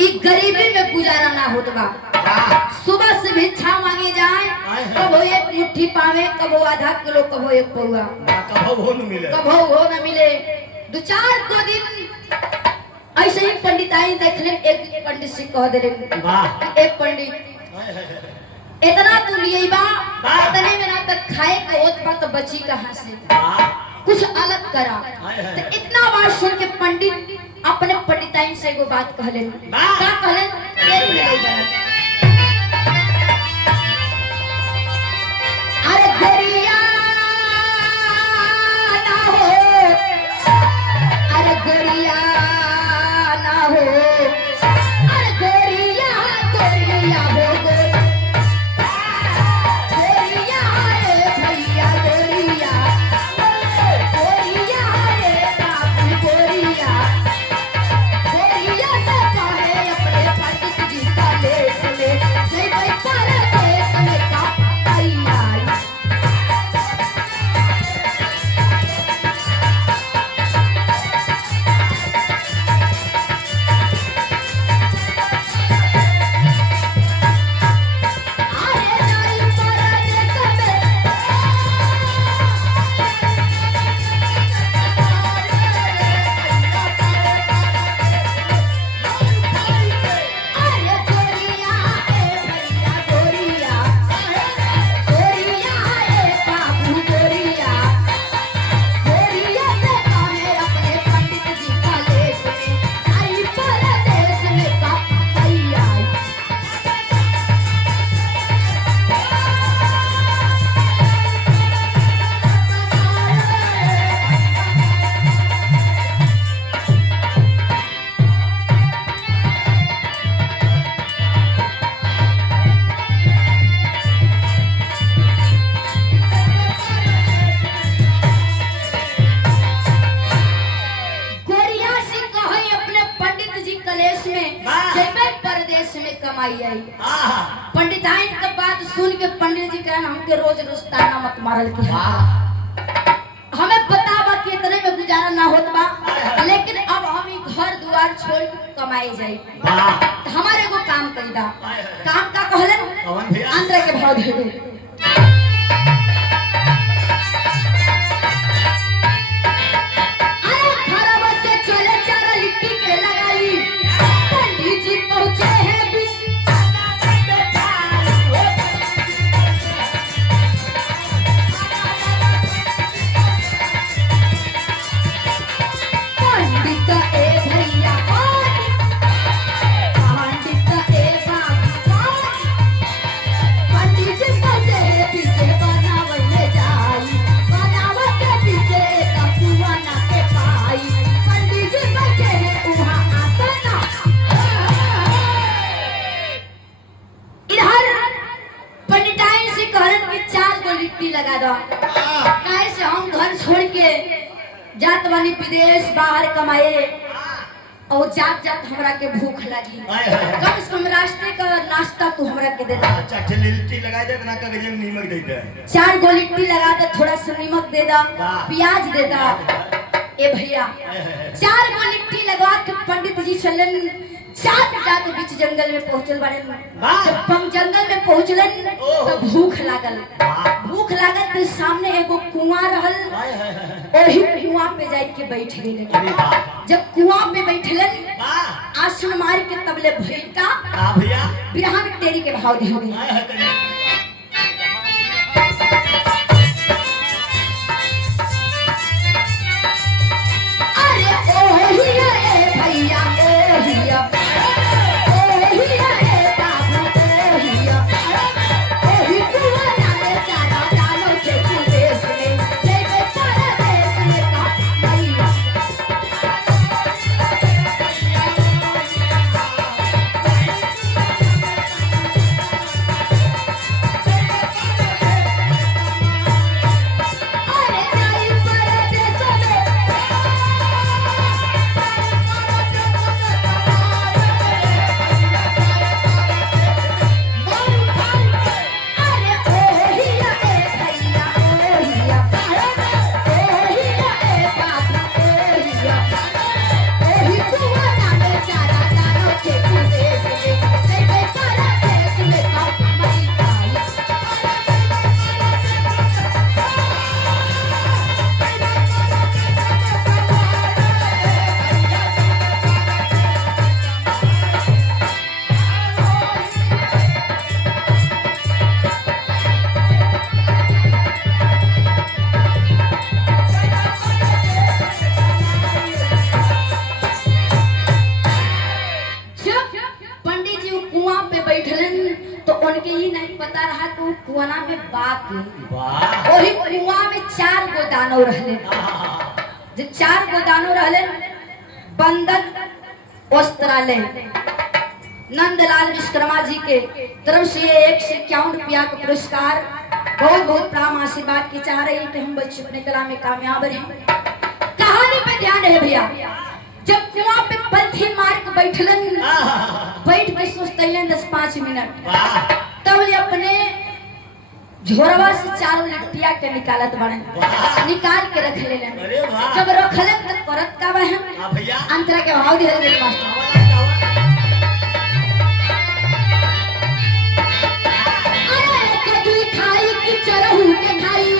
एक गरीबी में गुजारा ना होत बा। सुबह से भिक्षा मांगे जाए, कब वो एक मुट्ठी पावे, कब वो आधा किलो, कब वो एक पौआ, कब हो न मिले। दो दिन ऐसे ही पंडिताई देख ले। एक पंडित से कह दे एक पंडित इतना तू लिए बा, इतने में ना तक खाए का होत बा तो बची कहाँ से, कुछ अलग करा। तो इतना बात सुन के पंडित अपने पंडिताइन से वो बात कहले, क्या कहले? तेरी में गई बना। अरे गोरिया ना हो, अरे गोरिया ना हो, अरे गोरिया गोरिया हो, गोरिया रे भैया गोरिया, गोरिया रे बाबू गोरिया, गोरिया से कहे अपने पंडित जी का लेस ले, ले भाई परदेस में का आई आई। कमाई आई। पंडिताइन के बात सुन के पंडित जी कहन हमके रोज रोज ताना मत मारल के हमें पता बा कि इतने में गुजारा ना होत बा, लेकिन अब हम ही घर द्वार छोड़ के कमाई जाई। हमारे को काम कईदा, काम का कहलन अंदर के भाव दे दे। लगा दो कैसे हम घर छोड़ के जात वाली विदेश बाहर कमाए और जात जात हमरा के भूख लगी, कम से कम रास्ते का नाश्ता तू हमरा के दे दे। अच्छा लिट्टी लगा दे ना का गजन नीमक दे दे, 4 गो लिट्टी लगा दे, थोड़ा सा नीमक दे दा, प्याज दे दा। ए भैया 4 गो लिट्टी लगा के पंडित जी चलन जात बीच जंगल में पहुंचल बारे। जब हम जंगल में पहुंचलन तो भूख लागल तो सामने एगो कुआं रहल, ओही कुआं पे जाके के बैठ गेले। जब कुआं पे बैठलन आसन मार के तबले भैया बिरहा में तेरी के भाव दे। के ये नहीं पता रहा कि वो कुआं में बाप वाह वही कुआं में 4 गो दानव रहले। जब 4 गो दानव रहले बंदन वस्त्रालय नंदलाल विश्वकर्मा जी के तरफ से 151 रुपया का पुरस्कार बहुत बहुत प्राम आशीर्वाद की चाह रही है कि हम बच्चे अपने कला में कामयाब रहे। कहानी पे ध्यान रहे भैया। जब कुआं पे पलथी मार के बैठलन बैठ के सोचतैलन 10-5 मिनट तब ले अपने झोरवा से 4 लिट्टिया के निकालत बड़न निकाल के रख लेलन। जब रखलन तब परत का बहन भैया अंतरा के भाव दिहल गए मास्टर। चरहू के खाई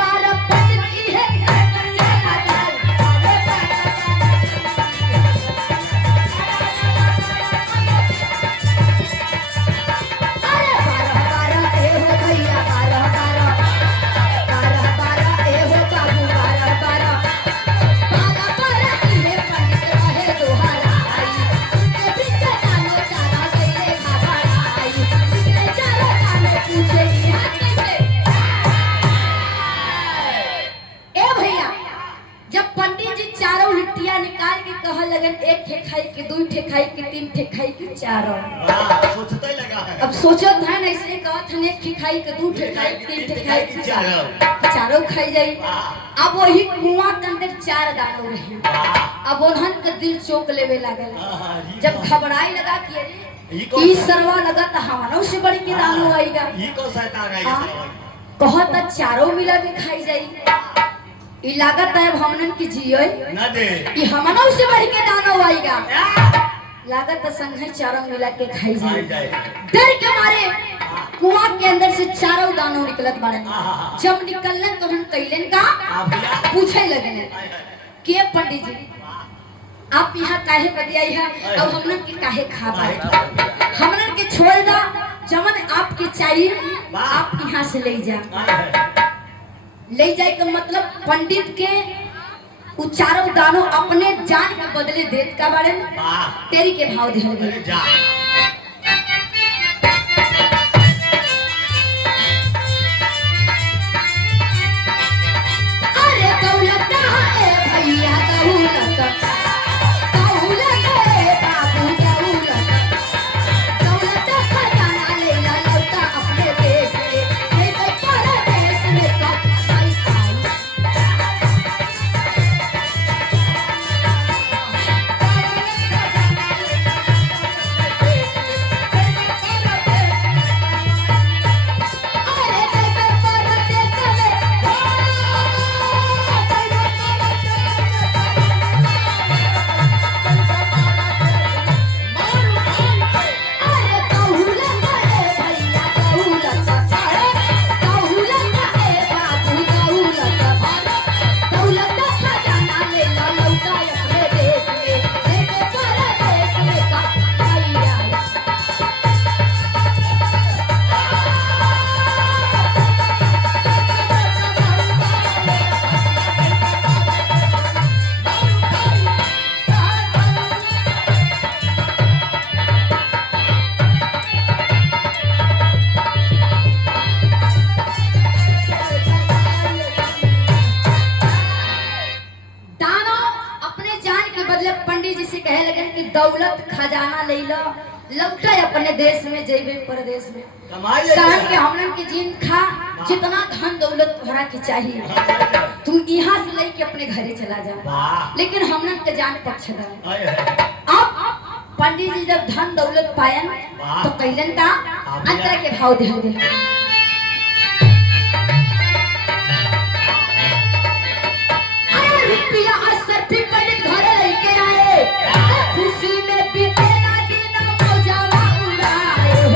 12 पटकी है निकाल के कह लगन 1 ठे खाई के 2 ठे खाई के 3 ठे खाई के 4 सोचते ही लगा है। अब सोचत है ना इसलिए कहत हन 1 ठे खाई के 2 ठे खाई के 3 ठे खाई के 4 खाई जाई। अब वही कुआं के अंदर 4 दानव रहे। अब उन्हन के दिल चौक लेवे लागल। जब घबराई लगा कि ई सरवा लगा त हमनों से बड़ी के दानव आईगा ई को शैतान आई सरवा कहत 4 मिला के खाई जाई। ई लागत है हमनन की जियो ना दे ई हमनों से बढ़ के दानव आईगा। लागत संघे 4 मिला के खाई जाए। डर के मारे कुआं के अंदर से 4 दानव निकलत बाड़े। जब निकलन तो हम कैलन का पूछे लगने के पंडित जी आप यहाँ काहे बदियाई है अब हमनन के काहे खा पाए हमनन के छोड़ दा जमन आपके चाहिए आप यहाँ से ले जा। ले जाए का मतलब पंडित के उच्चारण दानो अपने जान के बदले देत का बारे तेरी के भाव दिहल गए। अरे दौलत है भैया दौलत दौलत है बाबू दौलत खजाना ले ला लौटा अपने देश में परदेश में दौलत खजाना ले लो लौटा अपने देश में जेबे परदेश में कहन के हमन के जिन खा जितना धन दौलत तोहरा के चाहिए तू यहाँ से लेके अपने घरे चला जा लेकिन हमन के जान पक्ष दा। अब पंडित जी जब धन दौलत पायन तो कैलन का अंतर के भाव दिहल गए। रुपया असर भी पंडित घरे लेके आए खुशी में बीते ना दिन मौजावा उड़ाए हो।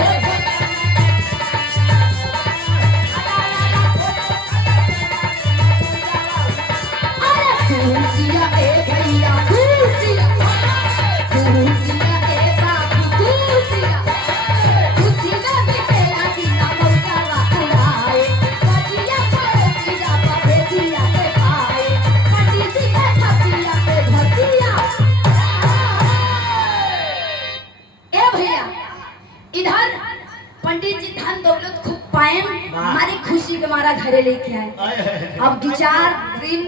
अरे खुशियाँ ए भैया खुशियाँ ए बाबू खुशियाँ खुशी में बीते ना दिन मौजावा उड़ाए बजिया पड़ोसिया बबेजिया के पाए पंडित जी के छतिया पे हमारा घरे लेके आए। आए अब 2-4 दिन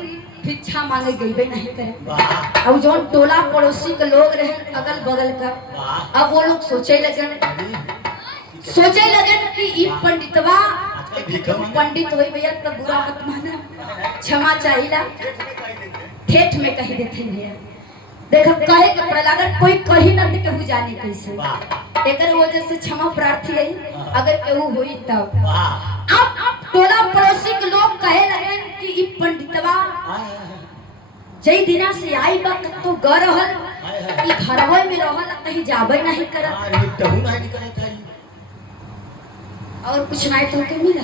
भिक्षा मांगे गई नहीं करे। वाह अब जो टोला पड़ोसी के लोग रहे अगल बगल का, वाह अब वो लोग सोचे लगे कि ई पंडितवा आजकल भिक्षा मांगे पंडित होई भैया तब बुरा मत माना, क्षमा चाहिला, ठेठ में कही देते भैया। देखो कहे के पड़ेला, अगर कोई कही ना तो केहू जाने कैसे। वाह एकर वजह से क्षमा प्रार्थी है, अगर केहू होई तब। वाह अब टोला पड़ोसी के लोग कहे लगे कि ई पंडितवा जई दिना से आई बा तो ग रहल, ई घरवे में रहल, कहीं जाबे नहीं करत, अरे तहु नहीं निकले था और कुछ नहीं तो के मिला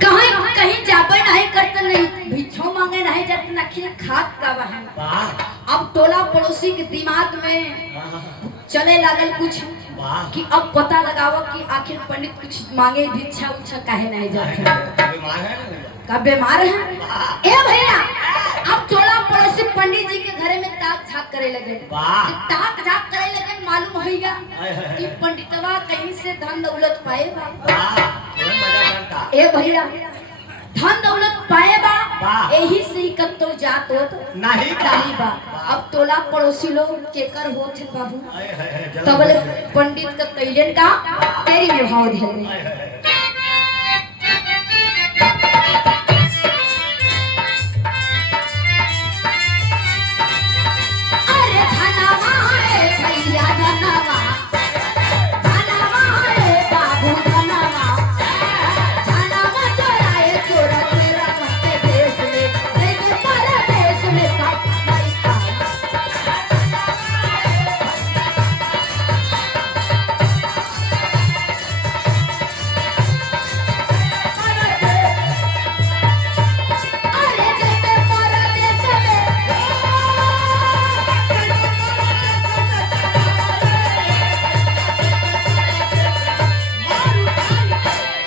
कहीं कहीं जाबे नहीं करते, नहीं भिक्षो मांगे नहीं जाते, ना खिले खात का बहन। वाह अब टोला पड़ोसी के दिमाग में चले लागल कुछ वाह कि अब पता लगाओ कि आखिर पंडित कुछ मांगे भिक्षा उच्छा काहे नहीं जाते, बीमार है ना का बीमार है। ए भैया अब टोला पड़ोसी पंडित जी के घरे में ताक झाक करे लगे। वाह ताक झाक करे लगे, मालूम होइगा कि पंडितवा कहीं से धन दौलत पाएगा। वाह कौन मजा करता ए भैया धन दौलत पाएगा, वाह। यही से ही कत्तो जात होत नहीं नहीं बा। अब टोला पड़ोसी लोग केकर होत है बाबू, है तबले पंडित का कैलन का तेरी विभाव धरे। अरे धनवा है भैया धनवा, धनवा है बाबू धनवा, धनवा चोराए चोर तेरा मते देश में, लेके परदेश में सब नहीं खाए। अरे जेते परदेश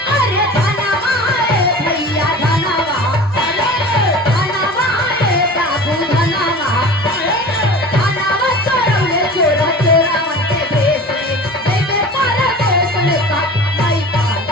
अरे धनवा है भैया धनवा, धनवा है बाबू धनवा, धनवा चोरौले चोर चोरा मते देश में, लेके परदेश में सब नहीं खाए।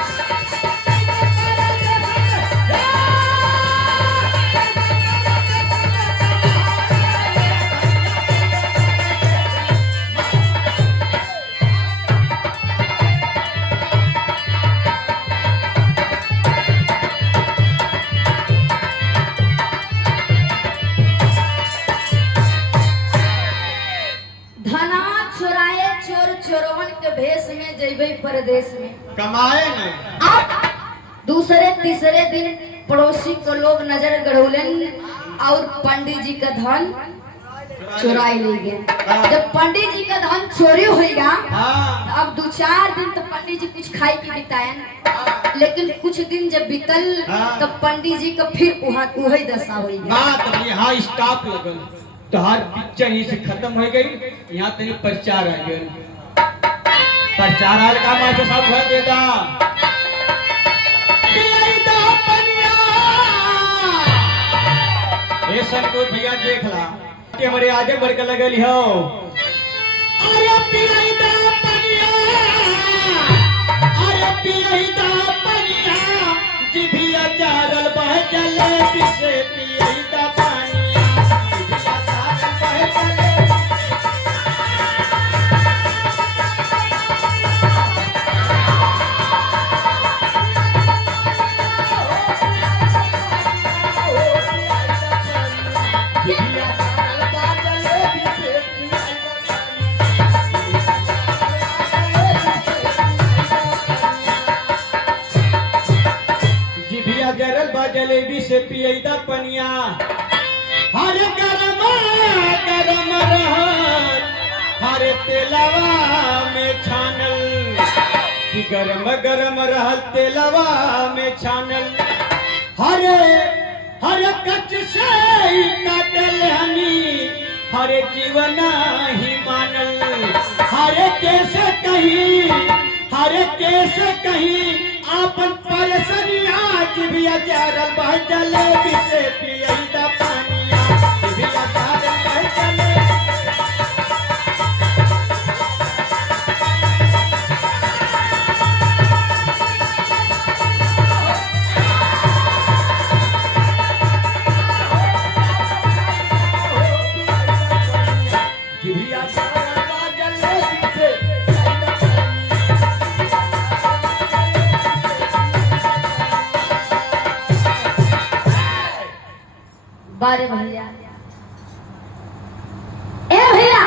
धनवा चोराए चोर चोरवन के भेष में जइबे परदेश में। कमाए न अब दूसरे तीसरे दिन पड़ोसी को लोग नजर गड़ौलन और पंडित जी का धन चुराई ले गए। जब पंडित जी का धन चोरी होएगा, हाँ अब 2-4 दिन तो पंडित जी कुछ खाई के बितायन, लेकिन कुछ दिन जब बीतल हाँ। तब पंडित जी का फिर वही दशा हुई। बात अब यहाँ स्टॉप लगल, तोहार पिक्चर यहीं से खत्म हो गई, यहाँ तेरी प्रचार आ गई। प्रचार आल का मास्टर साहब भर देगा। ए संतोष भैया देख ला कि हमारे आगे बढ़ के लगल हो। अरे पिलाई दा पनिया, अरे पिलाई दा पनिया, जिभिया जारल बह चले पिसे पिलाई दा पनिया, जिभिया जारल बह चले। जिभिया जरल बा जलेबी से पियदा पनिया, हर गरम गरम रहत, हर तेलवा में छानल, कि गरम गरम रहल तेलवा में छानल, हरे हर कच से ही काटल हनी, हरे जीवना ही मानल, हरे कैसे कहीं, हरे कैसे कहीं आपन परसनिया, जिभिया जारल बह जलेबी से पियदा पानिया, जिभिया जारल बह जलेबी। बारे भैया ए भैया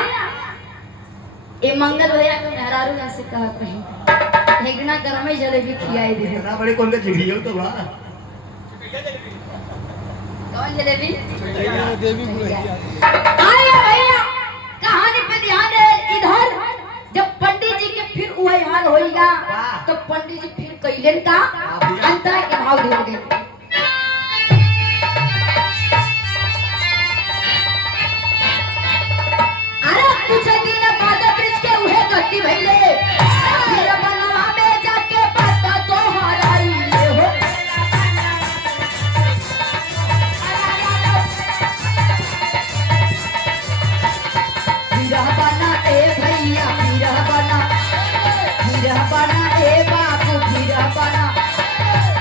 ए मंगल भैया को मेहरारू ऐसे कहत रही एक ना गरम जलेबी खियाई दे इतना बड़े कौन का जीवियो तो बा कौन जलेबी देवी बुढ़िया आया भैया कहानी पे ध्यान दे इधर जब पंडित जी के फिर वही हाल होएगा तो पंडित जी फिर कैलन का अंतरा के भाव ढेर गए कुछ दिन बाद ब्रिज के उहे गति भइले फिर बनवा में जाके पता तो हराई ले हो फिर बना ए भैया फिर बना ए बाबू फिर बना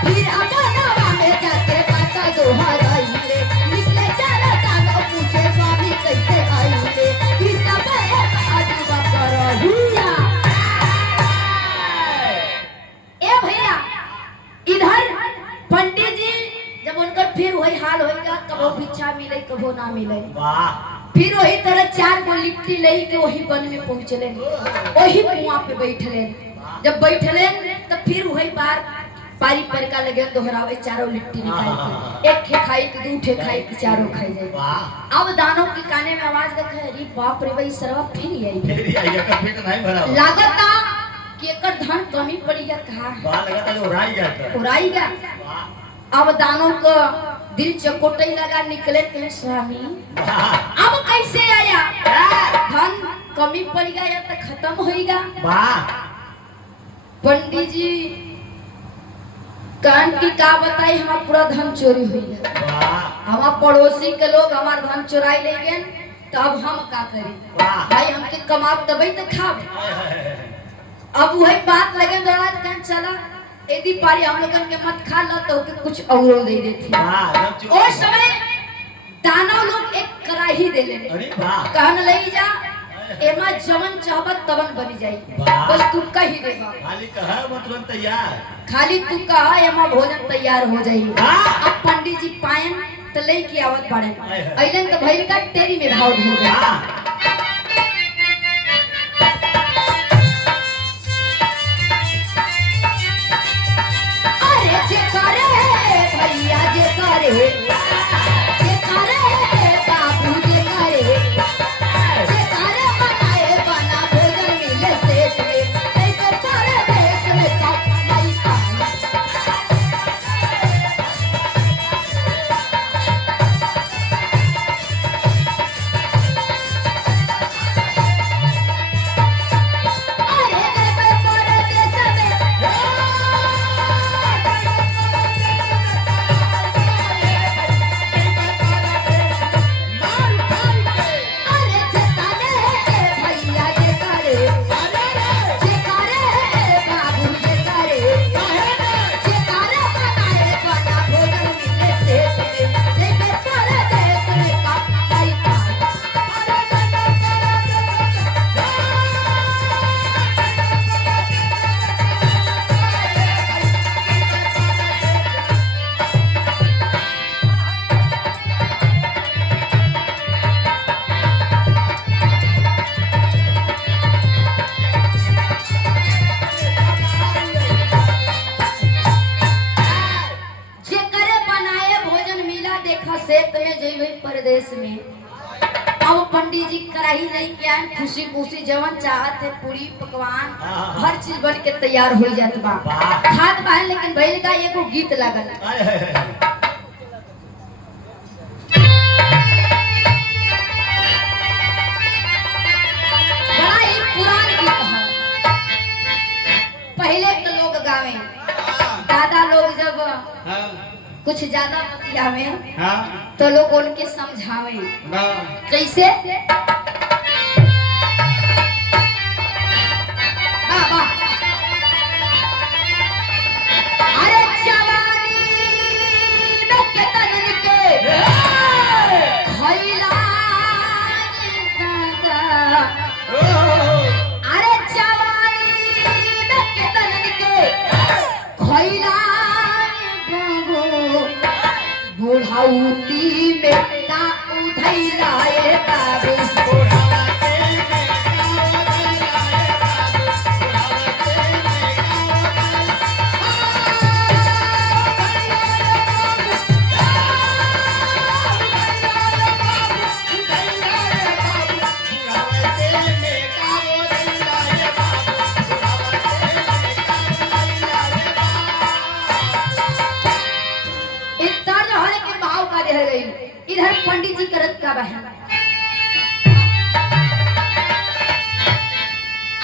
बनवा में जाके पता तो हराई ले निकले चला तानो पूछे स्वामी कैसे आई ले पंडित जी जब उनका फिर वही हाल होएगा कबो भिक्षा मिले कबो ना मिले फिर वही तरह 4 गो लिट्टी ले के वही वन में पहुंचले वही कुआं पे बैठले जब बैठले तो फिर वही बार पारी परिका लगे दोहरावे चारों लिट्टी निकाल के एक खे खाई के 2 ठे खाई के चारों खाई जाए अब दानों के काने में आवाज लगे अरे बाप रे भाई सरवा फिर आई लागत कि एकर धन कमी पड़ी है कहा उड़ाई गया अब दानों को दिल चकोटे लगा निकले थे स्वामी अब कैसे आया धन कमी पड़ गया या तो खत्म होएगा पंडित जी कान की का बताई हमारा पूरा धन चोरी हुई है हमारा पड़ोसी के लोग हमारा धन चुराई ले गए तो अब हम का करें भाई हमके कमाब तभी तो खाब अब वही बात लगे दौड़ा कहीं चला यदि पारी हम लोगन के मत खा लो तो के कुछ और दे देती और समय दानव लोग एक कड़ाही दे ले कहन लई जा एमा जवन चाहबत तवन बनी जाई बस तू कही देगा खाली तू कहा एमा भोजन तैयार हो जाई अब पंडित जी पायन तो लई की आवत बाड़े अइलन तो भइल का तेरी में भाव हो गया परदेश में अब पंडित जी कराही नहीं किया खुशी खुशी जवन चाहते पूरी पकवान हर चीज बन के तैयार हो जात बा खाद बा लेकिन भइल का एगो गीत लागल बड़ा ही पुरान गीत है पहले के लोग गावे दादा लोग जब कुछ ज्यादा बतियावे तो लोग उनके समझावे कैसे अरे जवानी में के तनन के खइला अरे जवानी में के तनन के खइला बुढ़ाउती में पंडित जी करत का बहन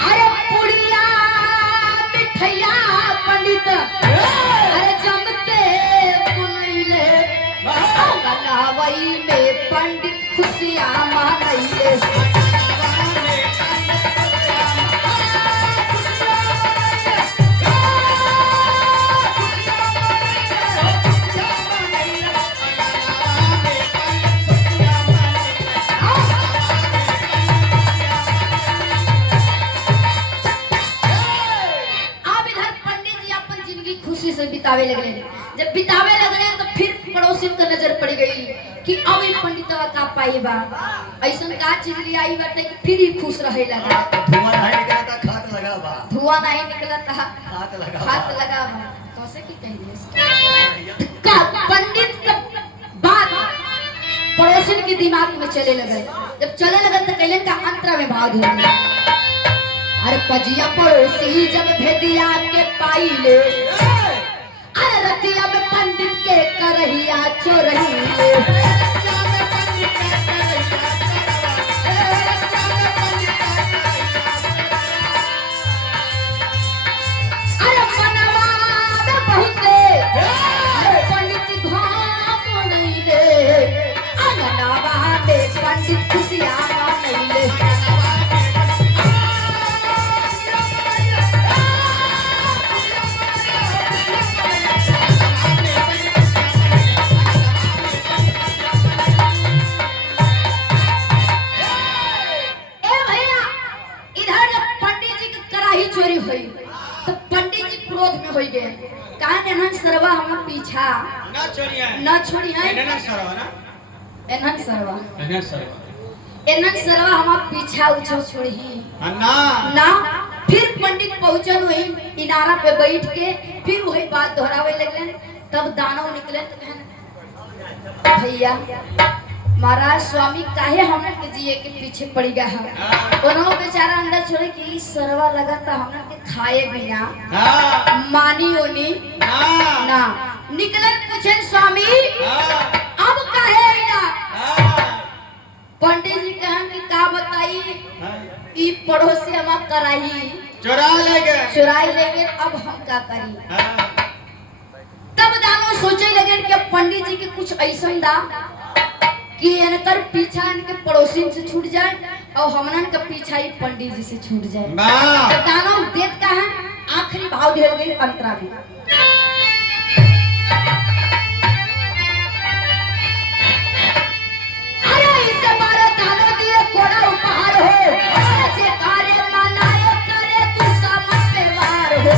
अरे पुड़िया मिठैया पंडित अरे जम के पुनैले बनावई में पंडित खुशियां मानैले बितावे लगले जब बितावे लगले तो फिर पड़ोसी के नजर पड़ गई कि अब ई पंडितवा का पाई बा ऐसन का चीज ले आई बाटे कि फिर ही खुश रहे लगा धुआं नहीं निकलता खात लगा बा धुआं नहीं निकलता हाथ लगा बा कैसे की कहिए का पंडित का बात पड़ोसी के दिमाग में चले लगे जब चले लगे तो कहलन का अंतरा में भाव दिया अरे पजिया पड़ोसी जब भेदिया के पाई ले अरे रतिया में पंडित के करहिया चोरही अरे मनवा में बहुते पंडित भाव नहीं दे अंगनावा में पंडित खुशियां नहीं ले सरवा हम पीछा ना छोड़िया एनन सरवा ना एनन सरवा एनन सरवा एनन सरवा हम पीछा उछो छोड़ी ना ना फिर पंडित पहुंचल वही इनारा पे बैठ के फिर वही बात दोहरावे लगले तब दानव निकले तो कहन भैया महाराज स्वामी काहे हमन के जिए के पीछे पड़ गया है उन्हों बेचारा अंदर छोड़े कि सरवा लगा था हमन के खाए बिना मानी ओनी ना निकले पूछे स्वामी अब काहे ना पंडित जी कहन कि का बताई ई पड़ोसी हम कराई चुराई ले गए अब हम क्या करी तब दानो सोचे लगे कि पंडित जी के कुछ ऐसा दा कि इनकर पीछा इनके पड़ोसी से छूट जाए और हमनन का पीछा ही पंडित जी से छूट जाए तो दानव देख का है आखिरी भाव दिया गई अंतरा भी अरे इससे बारे दानव दिए कोड़ा उपहार हो जे कार्य मनाए करे तू समझ व्यवहार हो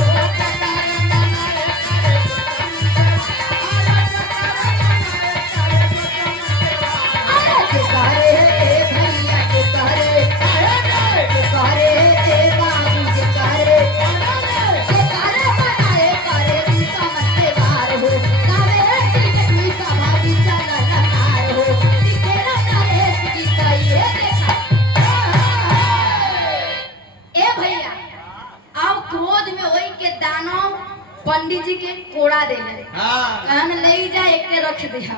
पंडित जी के कोड़ा दे ले कहन ले जा एक के रख दिया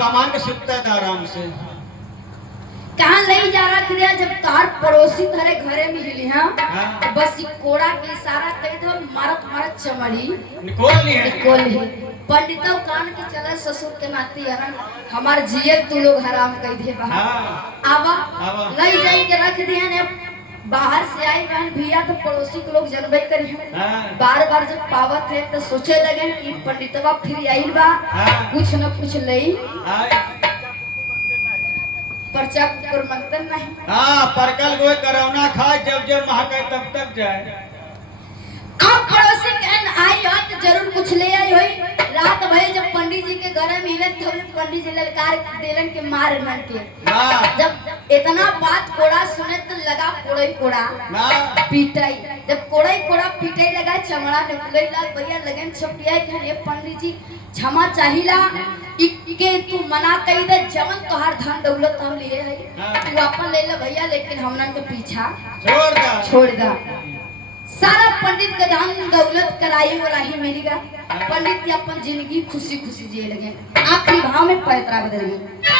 भगवान के सुतता था आराम से कहां ले जा रख दिया जब तार पड़ोसी तारे घरे में हिली हां बस ई कोड़ा के इशारा कर दो मारत मारत चमड़ी निकोल ली पंडितों कान के चला ससुर के नाती हरन हमार जिए तू लोग हराम कह दे बाहर आवा ले जाई के रख दिया ने बाहर से आई बहन भैया तो पड़ोसी के लोग जनबे करी बार बार जब पावत है तो सोचे लगे कि पंडितवा फिर आइल बा कुछ न कुछ लई पर्चा पर मंतन नहीं परकल गोय करौना खा जब जब महके तब तक जाए आप पड़ोसी कहन आई हो तो जरूर कुछ ले आई होई रात भई जब पंडित जी के घर में हिलत तो पंडित जी ललकार देलन के मार मन के जब इतना बात कोड़ा सुने तो लगा कोड़ा पीटाई जब कोड़ा पीटाई लगा चमड़ा निकले लग भैया लगन छपिया कि ये पंडित जी क्षमा चाहिला के तू मना कई दे जवन तोहार धन दौलत हम लिए है तू अपन ले ले भैया लेकिन हमनन के पीछा छोड़ दा सारा पंडित का धन दौलत कराई वाला ही मिलेगा पंडित की अपन जिंदगी खुशी खुशी जिए लगे आखिरी भाव में पैतरा बदल गई